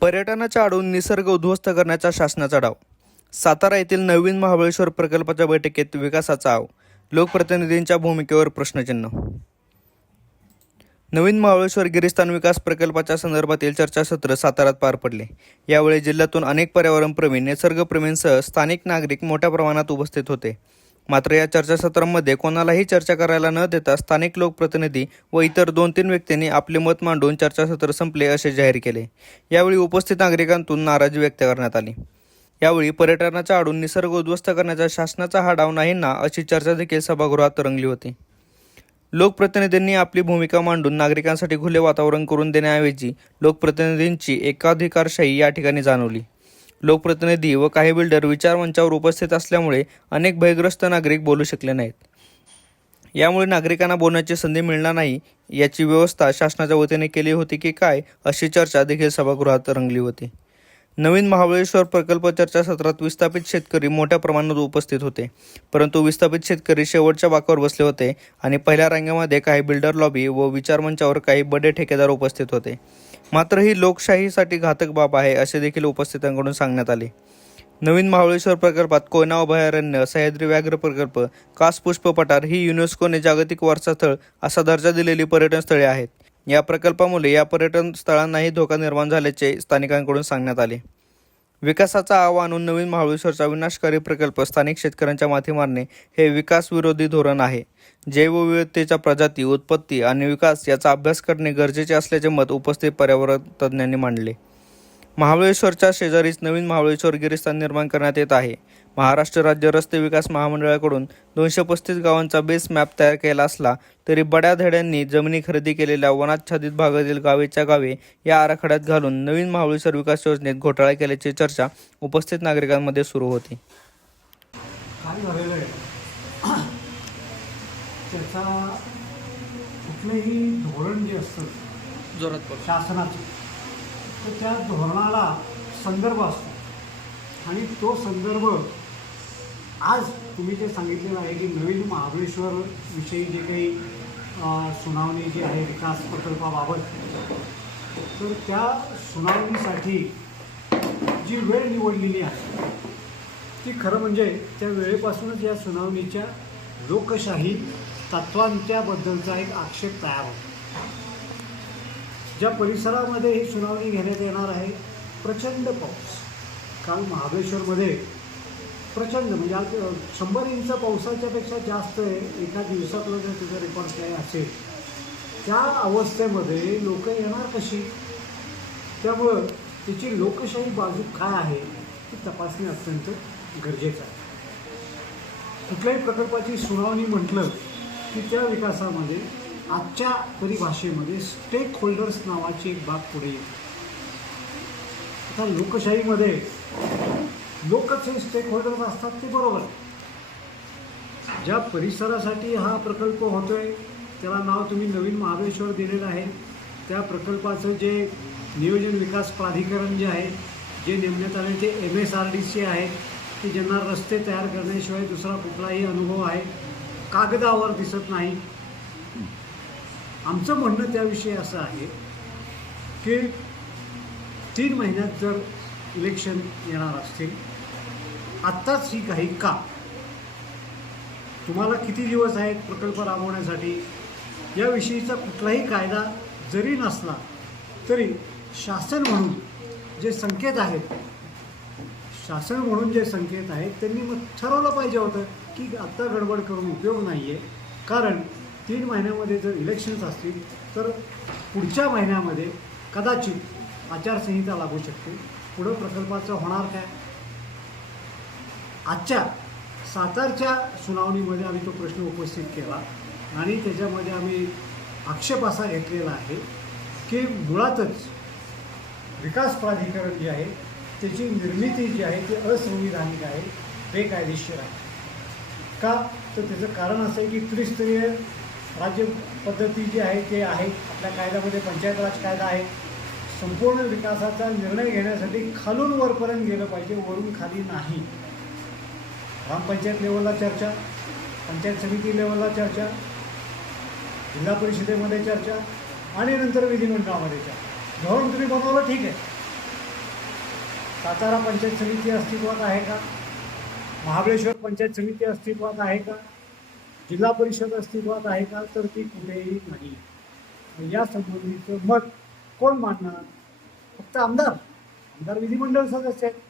पर्यटनाच्या आडून निसर्ग उद्ध्वस्त करण्याचा शासनाचा डाव. सातारा येथील नवीन महाबळेश्वर प्रकल्पाच्या बैठकीत विकासाचा आव. लोकप्रतिनिधींच्या भूमिकेवर प्रश्नचिन्ह. नवीन महाबळेश्वर गिरिस्थान विकास प्रकल्पाच्या संदर्भातील चर्चासत्र साताऱ्यात पार पडले. यावेळी जिल्ह्यातून अनेक पर्यावरणप्रेमी निसर्गप्रेमींसह स्थानिक नागरिक मोठ्या प्रमाणात उपस्थित होते. मात्र या चर्चासत्रांमध्ये कोणालाही चर्चा करायला न देता स्थानिक लोकप्रतिनिधी व इतर दोन तीन व्यक्तींनी आपले मत मांडून चर्चासत्र संपले असे जाहीर केले. यावेळी उपस्थित नागरिकांतून नाराजी व्यक्त करण्यात आली. यावेळी पर्यटनाच्या आडून निसर्ग उद्ध्वस्त करण्याचा शासनाचा हा डाव नाही ना अशी चर्चा देखील सभागृहात रंगली होती. लोकप्रतिनिधींनी आपली भूमिका मांडून नागरिकांसाठी खुले वातावरण करून देण्याऐवजी लोकप्रतिनिधींची एकाधिकारशाही या ठिकाणी जाणवली. लोकप्रतिनिधी व काही बिल्डर विचारमंचावर उपस्थित असल्यामुळे अनेक भयग्रस्त नागरिक बोलू शकले नाहीत. यामुळे नागरिकांना बोलण्याची संधी मिळणार नाही याची व्यवस्था शासनाच्या वतीने केली होती की काय अशी चर्चा देखील सभागृहात रंगली होती. नवीन महाबळेश्वर प्रकल्प चर्चासत्रात विस्थापित शेतकरी मोठ्या प्रमाणात उपस्थित होते. परंतु विस्थापित शेतकरी शेवटच्या बाकावर बसले होते आणि पहिल्या रांगेमध्ये काही बिल्डर लॉबी व विचारमंचावर काही बडे ठेकेदार उपस्थित होते. मात्र ही लोकशाहीसाठी घातक बाब आहे असे देखील उपस्थितांकडून सांगण्यात आले. नवीन महाबळेश्वर प्रकल्पात कोयना अभयारण्य सह्याद्री व्याघ्र प्रकल्प कास पुष्प पठार ही युनेस्कोने जागतिक वारसास्थळ असा दर्जा दिलेली पर्यटन स्थळे आहेत. या प्रकल्पामुळे या पर्यटन स्थळांनाही धोका निर्माण झाल्याचे स्थानिकांकडून सांगण्यात आले. विकासाचा आव्हान नवीन महाबळेश्वरचा विनाशकारी प्रकल्प स्थानिक शेतकऱ्यांच्या माथी मारणे हे विकासविरोधी धोरण आहे. जैवविविधतेच्या प्रजाती उत्पत्ती आणि विकास याचा अभ्यास करणे गरजेचे असल्याचे मत उपस्थित पर्यावरण तज्ज्ञांनी मांडले. महाबळेश्वरच्या शेजारीच नवीन महाबळेश्वर गिरिस्थान निर्माण करण्यात येत आहे. महाराष्ट्र राज्य रस्ते विकास महामंडळाकडून दोनशे पस्तीस गावांचा बेस मॅप तयार केला असला तरी बड्या धड्यांनी जमिनी खरेदी केलेल्या वनाच्छादित भागातील गावेच्या गावे या आराखड्यात घालून नवीन महाबळेश्वर विकास योजनेत घोटाळा केल्याची चर्चा उपस्थित नागरिकांमध्ये सुरू होती. त्याचा कुठलंही धोरण जे असतं जोरात शासनाचं तर त्या धोरणाला संदर्भ असतो. आणि तो संदर्भ आज तुम्ही जे सांगितलेलं आहे की नवीन महाबळेश्वर विषयी जे काही सुनावणी जी आहे विकास प्रकल्पाबाबत तर त्या सुनावणीसाठी जी वेळ निवडलेली आहे ती खरं म्हणजे त्या वेळेपासूनच या सुनावणीच्या लोकशाही तत्वांच्याबद्दलचा एक आक्षेप तयार होतो. ज्या परिसरामध्ये ही सुनावणी घेण्यात येणार आहे प्रचंड पाऊस. काल महाबळेश्वरमध्ये प्रचंड म्हणजे आज शंभर इंच पावसाच्यापेक्षा जास्त आहे एका दिवसातलं जर तिचा रेकॉर्ड काय असेल त्या अवस्थेमध्ये लोक येणार कशी? त्यामुळं तिची लोकशाही बाजू काय आहे ती तपासणे अत्यंत गरजेचं आहे. कुठल्याही प्रकल्पाची सुनावणी म्हटलं की त्या विकासामध्ये आजच्या परिभाषेमध्ये स्टेक होल्डर्स नावाची एक बाब पुढे येते आता लोकशाहीमध्ये लोकच हे स्टेक होल्डर्स असतात ते बरोबर. ज्या परिसरासाठी हा प्रकल्प होतोय त्याला नाव तुम्ही नवीन महाबळेश्वर दिलेलं आहे. त्या प्रकल्पाचं जे नियोजन विकास प्राधिकरण जे आहे जे नेमण्यात आले ते M S R D C आहे. की ज्यांना रस्ते तयार करण्याशिवाय दुसरा कुठलाही अनुभव आहे कागदावर दिसत नाही. आमचं म्हणणं त्याविषयी असं आहे की तीन महिन्यात जर इलेक्शन येणार असतील आत्ताच ही काही का? तुम्हाला किती दिवस आहेत प्रकल्प राबवण्यासाठी? याविषयीचा कुठलाही कायदा जरी नसला तरी शासन म्हणून जे संकेत आहेत शासन म्हणून जे संकेत आहेत त्यांनी मग ठरवलं पाहिजे होतं की आत्ता गडबड करून उपयोग नाही आहे कारण तीन महिन्यामध्ये जर इलेक्शन्स असतील तर पुढच्या महिन्यामध्ये कदाचित आचारसंहिता लागू शकते. पुढं प्रकल्पाचं होणार काय? आजच्या सातारच्या सुनावणीमध्ये आम्ही तो प्रश्न उपस्थित केला आणि त्याच्यामध्ये आम्ही आक्षेप असा घेतलेला आहे की मुळातच विकास प्राधिकरण जे आहे त्याची निर्मिती जी आहे ती असंविधानिक आहे बेकायदेशीर आहे. का? तर त्याचं कारण असं आहे की त्रिस्तरीय राज्य पद्धती जी आहे ते आहे आपल्या कायद्यामध्ये पंचायत राज कायदा आहे. संपूर्ण विकासाचा निर्णय घेण्यासाठी खालून वरपर्यंत गेलं पाहिजे वरून खाली नाही. ग्रामपंचायत लेवलला चर्चा पंचायत समिती लेवलला चर्चा जिल्हा परिषदेमध्ये चर्चा आणि नंतर विधिमंडळामध्ये चर्चा. धोरण तुम्ही बनवलं ठीक आहे. सातारा पंचायत समिती अस्तित्वात आहे का? महाबळेश्वर पंचायत समिती अस्तित्वात आहे का? जिल्हा परिषद अस्तित्वात आहे का? तर ती कुठेही नाही. या संबंधीचं मत कोण मांडणार? फक्त आमदार. आमदार विधिमंडळ सदस्य आहेत.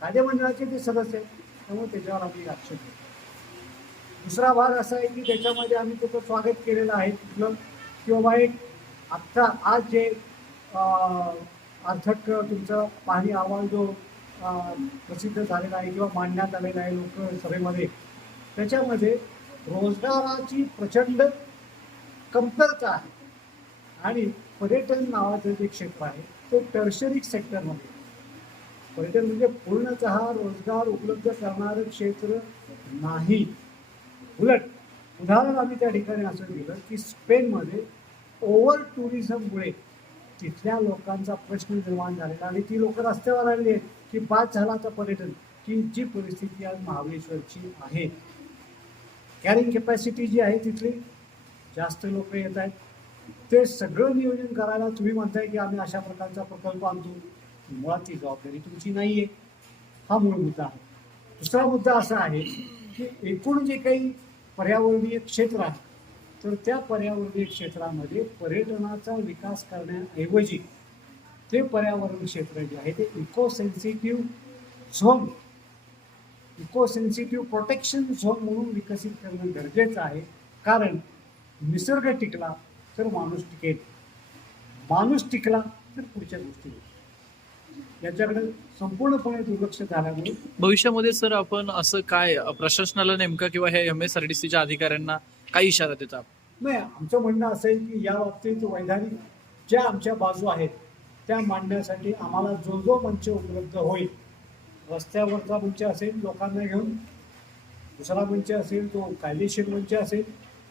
कायदेमंडळाचे ते सदस्य आहेत. त्यामुळे त्याच्यावर आम्ही लक्ष घेतो दुसरा भाग असा आहे की त्याच्यामध्ये आम्ही त्याचं स्वागत केलेलं आहे तिथलं की बाबा एक आत्ता आज जे अर्थक तुमचं पाणी अहवाल जो प्रसिद्ध झालेला आहे किंवा मांडण्यात आलेला आहे लोकसभेमध्ये त्याच्यामध्ये रोजगाराची प्रचंड कमतरता आहे. आणि पर्यटन नावाचं जे क्षेत्र आहे ते टर्शरी सेक्टरमध्ये पर्यटन म्हणजे पूर्णतः रोजगार उपलब्ध करणारं क्षेत्र नाही. उलट उदाहरण आम्ही त्या ठिकाणी असं दिलं की स्पेनमध्ये ओव्हर टुरिझममुळे तिथल्या लोकांचा प्रश्न निर्माण झालेला आणि ती लोक रस्त्यावर आलेली आहेत की बाद झाला आता पर्यटन की जी परिस्थिती आज महाबळेश्वरची आहे. कॅरिंग कॅपॅसिटी जी आहे तिथली जास्त लोक येत आहेत. ते सगळं नियोजन करायला तुम्ही म्हणताय की आम्ही अशा प्रकारचा प्रकल्प आणतो. मुळात ती जबाबदारी तुमची नाही आहे हा मूळ मुद्दा आहे. दुसरा मुद्दा असा आहे की एकूण जे काही पर्यावरणीय क्षेत्र आहे तर त्या पर्यावरणीय क्षेत्रामध्ये पर्यटनाचा विकास करण्याऐवजी ते पर्यावरण क्षेत्र जे आहे ते eco sensitive zone eco sensitive protection zone म्हणून विकसित करणं गरजेचं आहे. कारण निसर्ग टिकला तर माणूस टिकेल. माणूस टिकला तर पुढच्या गोष्टी होतील. याच्याकडे संपूर्णपणे दुर्लक्ष झाल्यामुळे भविष्यामध्ये सर आपण असं काय प्रशासनाला नेमका किंवा हे एम एस आर टी सीच्या अधिकाऱ्यांना काय इशारा देता? नाही आमचं म्हणणं असं आहे की या बाबतीत वैधानिक ज्या आमच्या बाजू आहेत त्या मांडण्यासाठी आम्हाला जो जो मंच उपलब्ध होईल रस्त्यावरचा मंच असेल लोकांना घेऊन दुसरा मंच असेल तो कायदेशीर मंच असेल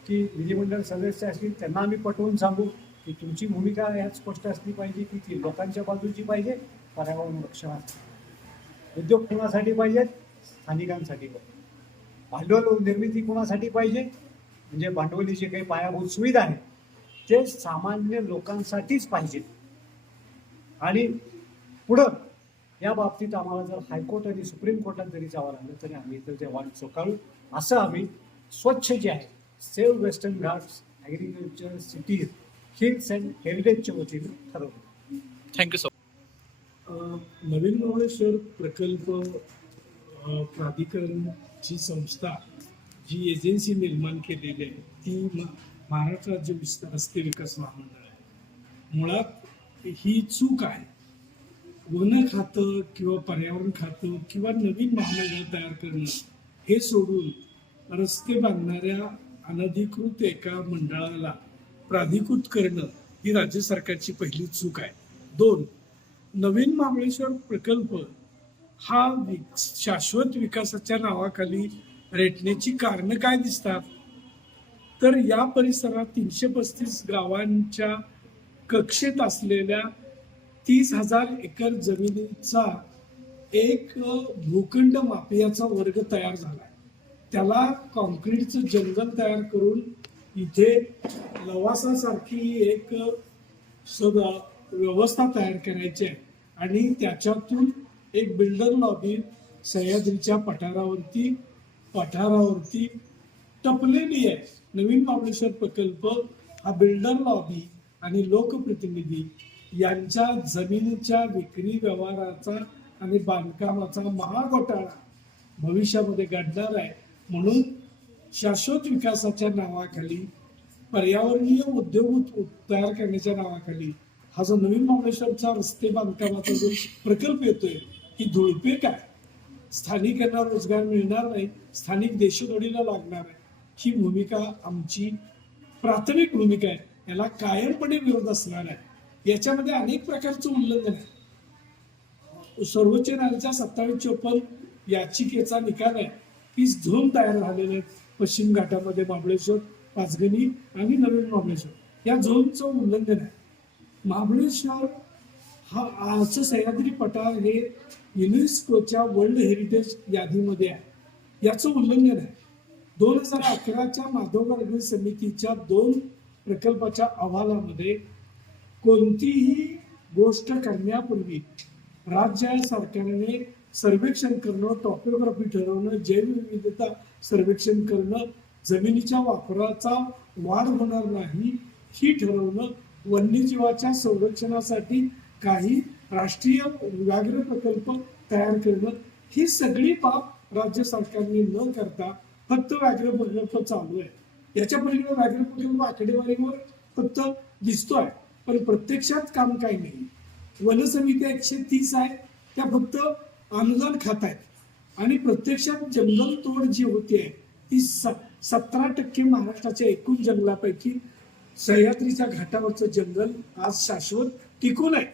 की विधिमंडळ सदस्य असतील त्यांना आम्ही पटवून सांगू की तुमची भूमिका यात स्पष्ट असली पाहिजे की ती लोकांच्या बाजूची पाहिजे पर्यावरण रक्षणासाठी उद्योग कोणासाठी पाहिजेत? स्थानिकांसाठी पाहिजे भांडवल निर्मिती कोणासाठी पाहिजे? म्हणजे भांडवली जे काही पायाभूत सुविधा आहेत. ते सामान्य लोकांसाठीच पाहिजेत. आणि पुढं या बाबतीत आम्हाला जर हायकोर्ट आणि सुप्रीम कोर्टात जरी जावं लागलं तरी आम्ही इथं ते वाट चोकाळू असं आम्ही स्वच्छ जे आहे save western Ghats agriculture cities hills and हेरिटेजच्या वतीनं ठरवलं थँक्यू सर नवीन महाबळेश्वर प्रकल्प प्राधिकरण प्राधिकरणची संस्था जी एजन्सी निर्माण केलेली आहे ती महाराष्ट्र राज्य विस्तार रस्ते विकास महामंडळ आहे. मुळात ही चूक आहे. वन खातं किंवा पर्यावरण खातं किंवा नवीन महामंडळ तयार करणं हे सोडून रस्ते बांधणाऱ्या अनधिकृत एका मंडळाला प्राधिकृत करणं ही राज्य सरकारची पहिली चूक आहे. दोन नवीन महाबळेश्वर प्रकल्प हा शाश्वत विकासाच्या नावाखाली रेटण्याची कारणं काय दिसतात? तर या परिसरात तीनशे पस्तीस गावांच्या कक्षेत असलेल्या तीस हजार एकर जमिनीचा एक भूखंड माफियाचा वर्ग तयार झाला त्याला कॉन्क्रीटचं जंगल तयार करून इथे लवासासारखी एक सदा व्यवस्था तयार करायची आहे. आणि त्याच्यातून एक बिल्डर लॉबी सह्याद्रीच्या पठारावरती पठारावरती टपलेली आहे. नवीन महाबळेश्वर प्रकल्प हा बिल्डर लॉबी आणि लोकप्रतिनिधी यांच्या जमिनीच्या विक्री व्यवहाराचा आणि बांधकामाचा महाघोटाळा भविष्यामध्ये घडणार आहे. म्हणून शाश्वत विकासाच्या नावाखाली पर्यावरणीय उद्योग तयार करण्याच्या नावाखाली हा जो नवीन महाबळेश्वरचा रस्ते बांधकामाचा जो प्रकल्प येतोय ही धुळपे काय? स्थानिकांना रोजगार मिळणार नाही स्थानिक देशदोडीला लागणार आहे. ही भूमिका आमची प्राथमिक भूमिका आहे. याला कायमपणे विरोध असणार आहे. याच्यामध्ये अनेक प्रकारचं उल्लंघन आहे. सर्वोच्च न्यायालयाच्या सत्तावीस चोपन्न याचिकेचा निकाल आहे. की झोन तयार झालेले आहेत पश्चिम घाटामध्ये महाबळेश्वर पाचगणी आणि नवीन महाबळेश्वर. या झोनचं उल्लंघन आहे. महाबळेश्वर हा आजचं सह्याद्री पठार हे युनेस्कोच्या वर्ल्ड हेरिटेज यादीमध्ये आहे. याचं उल्लंघन आहे. दोन हजार अकराच्या माधवगड समितीच्या दोन प्रकल्पाच्या अहवालामध्ये कोणतीही गोष्ट करण्यापूर्वी राज्य सरकारने सर्वेक्षण करणं टॉपोग्राफी ठरवणं जैवविविधता सर्वेक्षण करणं जमिनीच्या वापराचा वाढ होणार नाही ही ठरवणं वन्यजीवाच्या संरक्षणासाठी काही राष्ट्रीय व्याघ्र प्रकल्प तयार करणं ही सगळी बाब राज्य सरकारने न करता फक्त व्याघ्र प्रकल्प चालू आहे. याच्या पलीकडे व्याघ्र प्रकल्प आकडेवारीवर फक्त दिसतोय पण प्रत्यक्षात काम काही नाही. वन समित्या एकशे तीस आहे त्या फक्त अनुदान खात आहेत. आणि प्रत्यक्षात जंगल तोड जी होते ती सतरा टक्के महाराष्ट्राच्या एकूण जंगलापैकी सह्याद्रीच्या घाटावरचं जंगल आज शाश्वत टिकून आहे.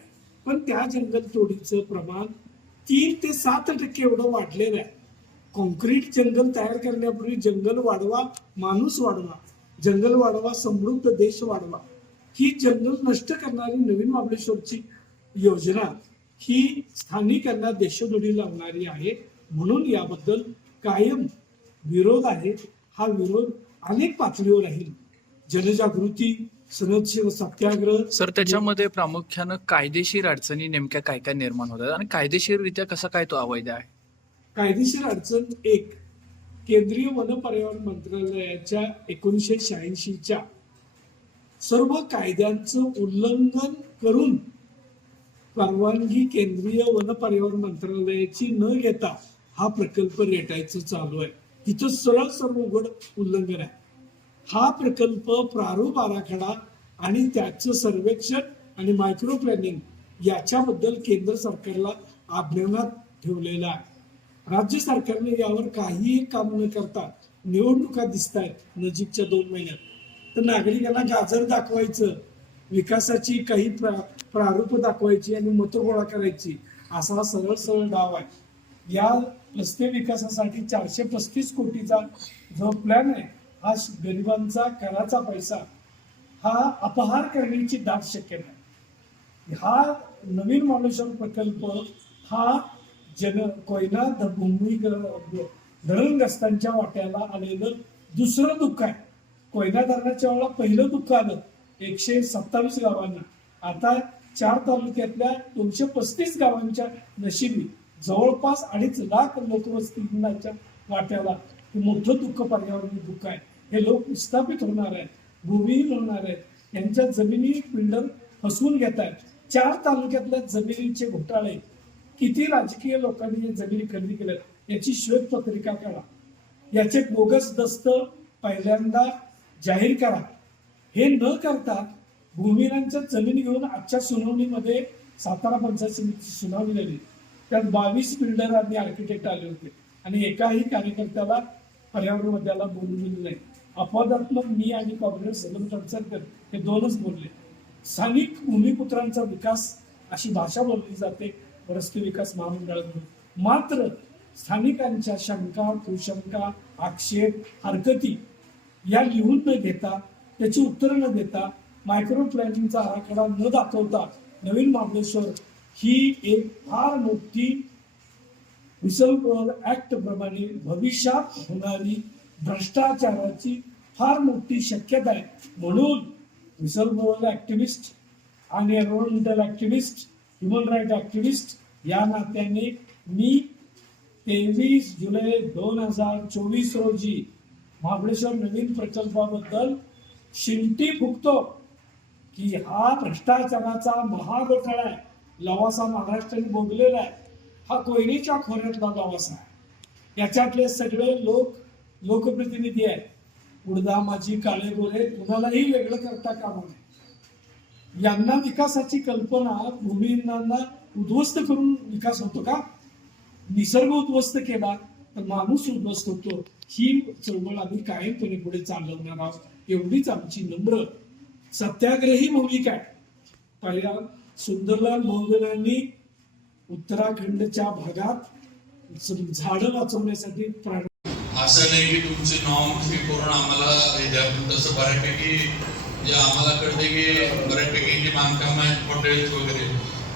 पण त्या जंगल तोडीचं प्रमाण तीन ते सात टक्के एवढं वाढलेलं आहे. कॉन्क्रीट जंगल तयार करण्यापूर्वी जंगल वाढवा माणूस वाढवा जंगल वाढवा समृद्ध देश वाढवा. ही जंगल नष्ट करणारी नवीन महाबळेश्वरची योजना ही स्थानिकांना देशदोडी लावणारी आहे. म्हणून याबद्दल कायम विरोध आहे. हा विरोध अनेक पातळीवर राहील. जनजागृती सनदशील सत्याग्रह सर त्याच्यामध्ये प्रामुख्यानं कायदेशीर अडचणी नेमक्या काय काय निर्माण होतात आणि कायदेशीररित्या कसा काय तो अवैध आहे? कायदेशीर अडचण एक केंद्रीय वन पर्यावरण मंत्रालयाच्या एकोणीसशे शहाऐंशीच्या सर्व कायद्यांचं उल्लंघन करून परवानगी केंद्रीय वन पर्यावरण मंत्रालयाची न घेता हा प्रकल्प रेटायचं चालू आहे. तिथं सरळ सर्व उघड उल्लंघन आहे. हा प्रकल्प प्रारूप आराखडा आणि त्याचं सर्वेक्षण आणि मायक्रो प्लॅनिंग याच्याबद्दल केंद्र सरकारला अज्ञानात ठेवलेला आहे. राज्य सरकारने यावर काहीही काम न करता निवडणुका दिसत आहेत नजीकच्या दोन महिन्यात. तर नागरिकांना गाजर दाखवायचं विकासाची काही प्रा प्रारूप दाखवायची आणि मतं गोळा करायची असा हा सरळ सरळ डाव आहे. या रस्ते विकासासाठी चारशे पस्तीस कोटीचा जो प्लॅन आहे हा गरिबांचा कराचा पैसा हा अपहार करण्याची दाट शक्यता आहे. हा नवीन मानुषम प्रकल्प हा जन कोयना भूमी धरणग्रस्तांच्या वाट्याला आलेलं दुसरं दुःख आहे. कोयना धरणाच्या वेळेला पहिलं दुःख आलं एकशे सत्तावीस गावांना. आता चार तालुक्यातल्या दोनशे पस्तीस गावांच्या नशिबी जवळपास अडीच लाख लोकवस्तीच्या वाट्याला हे मोठं दुःख पर्यावरणीय दुःख आहे. हे लोक विस्थापित होणार आहेत भूमिहीन होणार आहेत. यांच्या जमिनी बिल्डर फसवून घेत आहेत. चार तालुक्यातल्या जमिनीचे घोटाळे. किती राजकीय लोकांनी या जमिनी खरेदी केल्या याची श्वेतपत्रिका काढा. याचे बोगस दस्त पहिल्यांदा जाहीर करा. हे न करता भूमिहीनांच्या जमीन घेऊन आजच्या सुनावणीमध्ये सातारा पंचायत समितीची सुनावणी झाली. त्यात बावीस बिल्डर आणि आर्किटेक्ट आले होते. आणि एकाही कार्यकर्त्याला पर्यावरण मध्याला बोलून दिलं नाही. अपवादात्मक मी आणि काँग्रेस सदन कणसरकर हे दोनच बोलले. स्थानिक भूमिपुत्रांचा विकास अशी भाषा बोलली जाते रस्ते विकास महामंडळाकडून मात्र स्थानिकांच्या शंका कुशंका आक्षेप हरकती या लिहून न घेता त्याची उत्तरं न देता मायक्रो प्लॅनिंगचा आराखडा न दाखवता नवीन महाबळेश्वर ही एक फार मोठी विसलब्लोअर ऍक्ट प्रमाणे भविष्यात होणारी भ्रष्टाचाराची फार मोठी शक्यता आहे. म्हणून विसलब्लोअर ऍक्टिव्हिस्ट आणि environmental activist human right activist या नात्याने मी तेवीस जुलै दोन हजार चोवीस रोजी महाबळेश्वर नवीन प्रकल्पाबद्दल शिंटी फुकतो की हा भ्रष्टाचाराचा महाघोटाळा आहे. लवासा महाराष्ट्राने भोगलेला आहे. हा कोयनेच्या खोऱ्यातला गावाचा आहे. याच्यातले सगळे लोक लोकप्रतिनिधी आहेत. उडदा माझी काळे गोरे कुणालाही वेगळं करता कामा नये. यांना विकासाची कल्पना भूमिहीनांना उद्ध्वस्त करून विकास होतो का? निसर्ग उद्ध्वस्त केला तर माणूस उद्ध्वस्त होतो. ही चळवळ आम्ही कायमपणे पुढे चालवणार आहोत एवढीच आमची नम्र सत्याग्रही भूमिका आहे. पहिल्या सुंदरलाल मोहगनांनी उत्तराखंडच्या भागात झाडं वाचवण्यासाठी प्राण असं नाही की तुमचे नॉर्म्स हे करून आम्हाला हे द्या पण तसं बऱ्यापैकी जे आम्हाला कळते की बऱ्यापैकी जे बांधकाम आहेत हॉटेल्स वगैरे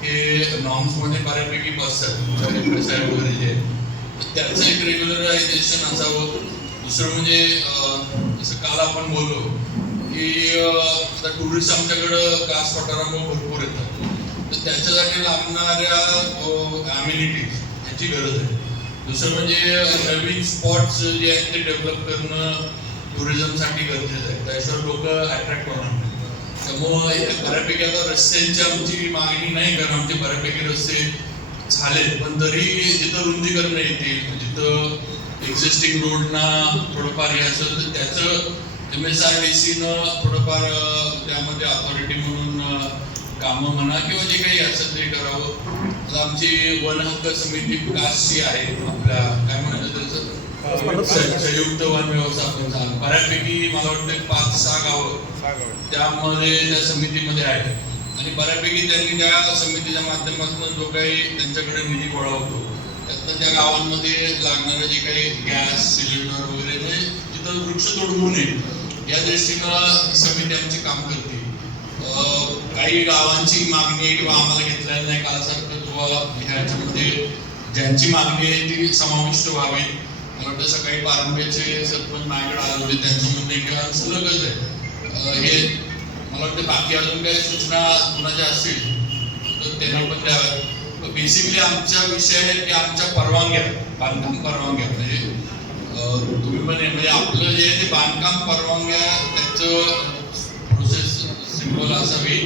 हे नॉर्म्समध्ये बऱ्यापैकी बसतात साहेब वगैरे जे त्याचं एक रेग्युलरायझेशन असावं. दुसरं म्हणजे जसं काल आपण बोललो की आता टुरिस्ट आमच्याकडं कास पठारामुळे भरपूर येतात. तर त्याच्यासाठी लागणाऱ्या अं, अम्युनिटीज ह्याची गरज आहे. दुसरं म्हणजे नवीन स्पॉट्स जे आहेत ते डेव्हलप करणं टुरिझमसाठी गरजेचं आहे. त्याशिवाय लोक अट्रॅक्ट होणार नाही. त्यामुळं बऱ्यापैकी आता रस्त्यांची आमची मागणी नाही कारण आमचे बऱ्यापैकी रस्ते झाले पण तरी जिथं रुंदीकरण येतील जिथं एक्झिस्टिंग रोडना थोडंफार हे असेल तर त्याचं एम एस आर डी सीनं थोडंफार त्यामध्ये अथॉरिटी म्हणून कामं म्हणा किंवा जे काही असेल ते करावं. आमची वन हक्क समिती कासची आहे आपल्या काय म्हणायचं त्याचं? संयुक्त वन व्यवस्थापन झालं बऱ्यापैकी मला वाटतं पाच सहा गावं त्यामध्ये त्या समितीमध्ये आहे आणि बऱ्यापैकी त्यांनी त्या समितीच्या माध्यमातून जो काही त्यांच्याकडे निधी गोळा होतो त्यातनं त्या गावांमध्ये लागणारे जे काही गॅस सिलेंडर वगैरे म्हणजे तिथं वृक्षतोड होऊ नये या दृष्टीनं समिती आमची काम करते. काही गावांची मागणी आहे किंवा आम्हाला घेतलेली नाही कालसारखं किंवा ह्याच्यामध्ये ज्यांची मागणी आहे ती समाविष्ट व्हावी. मला वाटतं सकाळी पारंब्याचे सरपंच माझ्याकडे आले होते त्यांचं म्हणणं किंवा सुलगच आहे. हे मला वाटतं बाकी अजून काही सूचना कुणाच्या असतील तर त्यांना पण द्याव्या बेसिकली आमचा विषय आहे की आमच्या परवानग्या बांधकाम परवानग्या. म्हणजे तुम्ही पण म्हणजे आपलं जे ते बांधकाम परवानग्या त्याचं सिंपल असावी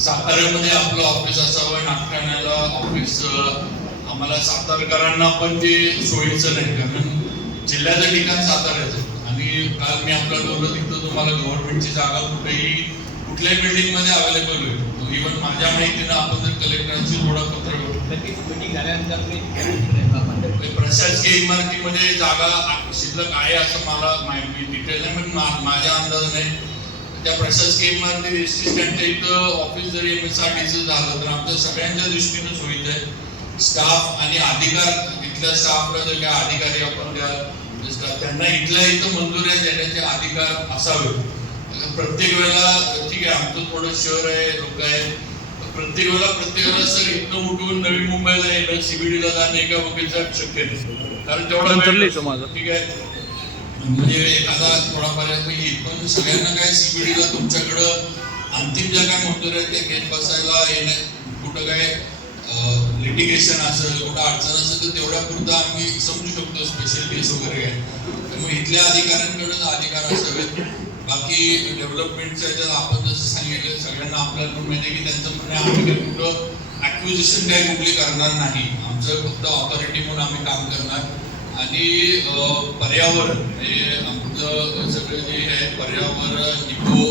साताऱ्यामध्ये आपलं ऑफिस असावं नागठाण्याला ऑफिस आम्हाला सातारकरांना पण ते सोयीचं नाही कारण जिल्ह्याचं ठिकाण साताऱ्याचं. आहे. आणि काल मी आपला बोललो तिथं तुम्हाला गव्हर्नमेंटची जागा कुठेही कुठल्याही बिल्डिंगमध्ये अवेलेबल होईल इव्हन माझ्या माहितीनं आपण जर कलेक्टरांची थोडा पत्र प्रशासकीय इमारतीमध्ये जागा शिल्लक आहे असं मला माहिती डिटेल नाही पण माझ्या अंदाजाने त्या प्रशासकीय एस टी स्टँडच्या इथं ऑफिस जरी एम एस आर टीचं झालं तर आमच्या सगळ्यांच्या दृष्टीनं सोयीचं आहे स्टाफ आणि अधिकार इथल्या स्टाफला जर काय अधिकारी आपण द्या जे staff, त्यांना इथल्या इथं मंजुऱ्या देण्याचे अधिकार असावे. प्रत्येक वेळेला ठीक आहे आमचं थोडं शहर आहे लोक आहे प्रत्येक वेळेला प्रत्येकाला सर इथनं उठून नवी मुंबईला येणं CBD ला जाणं एका वकीलचं शक्य नाही. कारण तेवढा. ठीक आहे. म्हणजे एखादा थोडाफार येईल पण सगळ्यांना काय सीबीडीला तुमच्याकडं अंतिम ज्या काय मंजुऱ्या आहेत त्या घेत बसायला येणार कुठं काय लिटिगेशन असेल कुठं अडचण असेल तर तेवढ्या पुरतं आम्ही समजू शकतो स्पेशल केस वगैरे आहे त्यामुळे इथल्या अधिकाऱ्यांकडेच अधिकार असावेत. बाकी डेव्हलपमेंटच्या ह्याच्यात आपण जसं सांगितलं सगळ्यांना आपल्याला पण माहिती की त्यांचं म्हणणं आहे, आम्ही काही कुठं ॲक्विजिशन काय कुठली करणार नाही. आमचं फक्त ऑथॉरिटी म्हणून आम्ही काम करणार. आणि पर्यावरण म्हणजे आमचं सगळं जे आहे पर्यावरण इको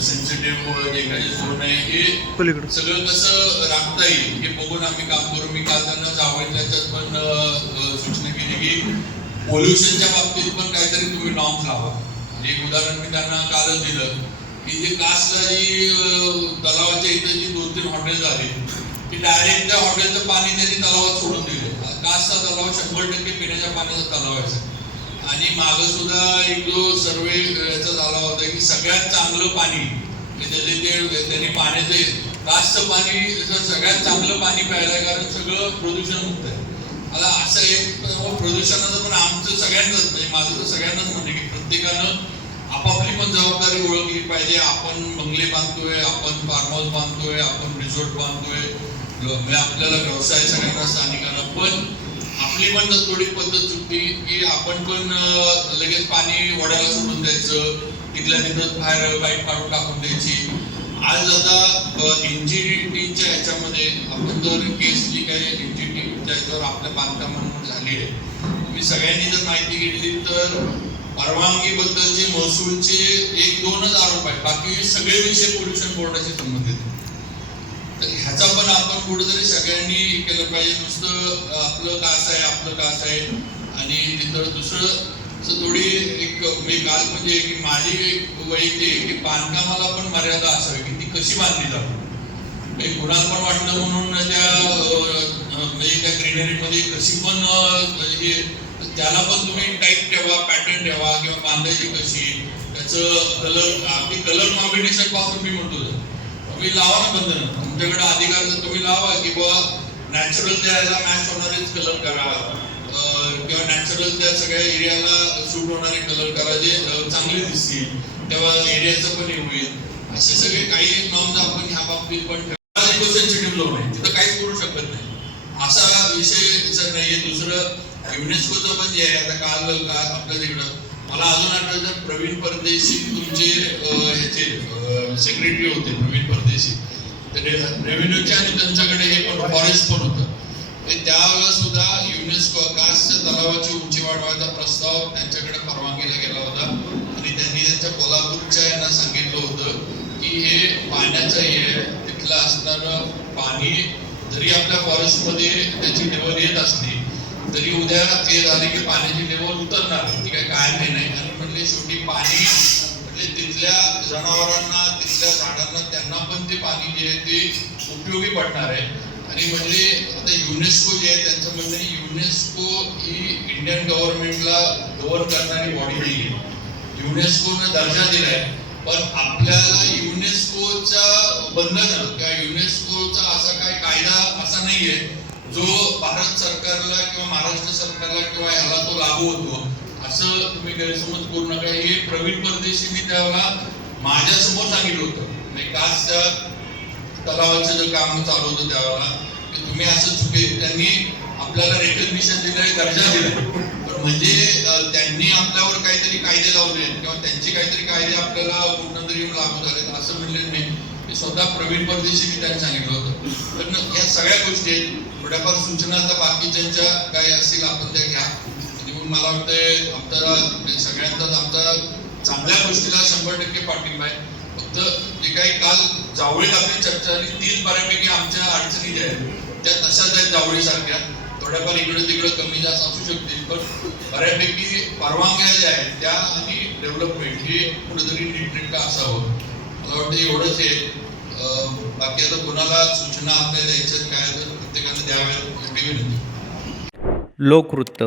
सेन्सिटिव्ह जे काही झोन आहे हे सगळं कसं राखता येईल हे बघून आम्ही काम करू. मी काल त्यांना जावं त्याच्यात पण सूचना केली की पोल्युशनच्या बाबतीत पण काहीतरी तुम्ही नॉर्म्स लावा. एक उदाहरण मी त्यांना कालच दिलं की जे कासला जी तलावाच्या इथं जी दोन तीन हॉटेल झाली की डायरेक्ट त्या हॉटेलचं पाणी त्यांनी तलावात सोडून दिलं. कासचा तलाव शंभर टक्के पिण्याच्या पाण्याचा तलाव आहे आणि मागं सुद्धा एक जो सर्वे याचा झाला होता की सगळ्यात चांगलं पाणी त्याचे ते त्यांनी पाण्याचे कासचं पाणी सगळ्यात चांगलं पाणी प्यायला कारण सगळं प्रदूषण मुक्त आहे. आता असं एक हो, प्रदूषणाचं पण आमचं सगळ्यांनाच म्हणजे माझं तर सगळ्यांनाच म्हणणे की प्रत्येकानं आपापली पण जबाबदारी ओळखली पाहिजे. आपण बंगले बांधतोय आपण फार्म हाऊस बांधतोय आपण रिसॉर्ट बांधतोय. म्हणजे आपल्याला व्यवसाय सगळ्यांना स्थानिकांना पण आपली पण थोडी पद्धत चुकली की आपण पण लगेच पाणी वड्याला सोडून द्यायचं तिथल्या तिथं बाहेर पाईप काढून टाकून द्यायची. आज आता एनजीटीच्या ह्याच्यामध्ये आपण जर केस जी काही एनजीटीच्या ह्याच्यावर आपल्या बांधकामांवर झाली आहे. मी सगळ्यांनी जर माहिती घेतली तर परवानगीबद्दलचे महसूलचे एक दोनच आरोप आहेत. बाकी सगळे विषय पोल्युशन बोर्डाशी संबंधित आहेत. ह्याचा पण आपण कुठेतरी सगळ्यांनी केलं पाहिजे. नुसतं आपलं कास आहे आपलं कास आहे. आणि तिथं दुसरं थोडी एक मी काल म्हणजे की माझी एक वैयक्तिक आहे की बांधकामाला पण मर्यादा असावी की ती कशी बांधली जावी. काही कुणाला पण वाटलं म्हणून त्या म्हणजे त्या ग्रीनरीमध्ये कशी पण हे त्याला पण तुम्ही टाईप ठेवा पॅटर्न ठेवा किंवा बांधायची कशी. त्याचं कलर आपली कलर कॉम्बिनेशनपासून मी म्हणतो. तुम्ही लावा ना बंधन. तुमच्याकडे अधिकार जर तुम्ही लावा किंवा नॅचरल त्याला मॅच होणारेच कलर करा. किंवा नॅचरल त्या सगळ्या एरियाला सूट होणारे कलर करा जे चांगले दिसतील. तेव्हा एरियाचं पण हे होईल. असे सगळे काही नॉर्म्स आपण ह्या बाबतीत पण ठेवा इको सेन्सिटिव्ह लोन आहे तिथं काहीच करू शकत नाही. असा विषय सर नाहीये दुसरं युनेस्कोचं पण जे आहे आता काल काल आपल्या तिकडं मला अजून आठवतं प्रवीण परदेशी तुमचे ह्याचे सेक्रेटरी होते प्रवीण परदेशी. रेव्हेन्यूचे आणि त्यांच्याकडे हे पण फॉरेस्ट पण होतं. त्यावेळेला सुद्धा युनेस्को कासच्या तलावाची उंची वाढवायचा प्रस्ताव त्यांच्याकडे परवानगीला गेला होता. आणि त्यांनी त्यांच्या कोल्हापूरच्या यांना सांगितलं होतं की हे पाण्याचं हे तिथलं असणारं पाणी जरी आपल्या फॉरेस्टमध्ये त्याची निवड येत असली तरी उद्या ते झाले की पाण्याची लेवल उतरणार ती काय कायम हे नाही. कारण म्हणजे शेवटी पाणी म्हणजे तिथल्या जनावरांना तिथल्या झाडांना त्यांना पण ते पाणी जे आहे ते उपयोगी पडणार आहे. आणि म्हणजे आता युनेस्को जे आहे त्यांचं म्हणणं युनेस्को ही इंडियन गव्हर्नमेंटला गव्हर्न करणारी बॉडी नाही आहे. युनेस्कोनं दर्जा दिलाय. पण आपल्याला युनेस्कोच्या बंधन किंवा युनेस्कोचा असा काय कायदा असा नाहीये जो भारत सरकारला किंवा महाराष्ट्र सरकारला किंवा ह्याला तो लागू होतो असं तुम्ही गैरसमज करू नका हे प्रवीण परदेशींनी त्यावेळेला माझ्यासमोर सांगितलं होतं. म्हणजे तलावाचं जे काम चालू होतं त्यावेळेला की तुम्ही असं चुके त्यांनी आपल्याला रेकग्निशन दिलंय दर्जा दिला पण म्हणजे त्यांनी आपल्यावर काहीतरी कायदे लावले किंवा त्यांचे काहीतरी कायदे आपल्याला कुठं तरी लागू झालेत असं म्हणले नाही. स्वतः प्रवीण परदेशी त्यांनी सांगितलं होतं. पण या सगळ्या गोष्टी आहेत. थोड्याफार सूचना आता बाकीच्या काही असतील आपण त्या घ्या. आणि मग मला वाटतंय आमचा म्हणजे सगळ्यांचाच आमचा चांगल्या गोष्टीला शंभर टक्के पाठिंबा आहे. फक्त जे काही काल जावळीत आपली चर्चा झाली तीच बऱ्यापैकी आमच्या अडचणी ज्या आहेत त्या तशाच आहेत जावळीसारख्या. थोड्याफार इकडे तिकडे कमी जास्त असू शकतील पण बऱ्यापैकी परवानग्या ज्या आहेत त्या आणि डेव्हलपमेंट हे कुठेतरी नीटनेटका असावं? मला वाटतं एवढंच आहे बाकी आता कोणाला सूचना आपल्या द्यायच्या काय तर प्रत्येकाने द्याव्या लोकवृत्त.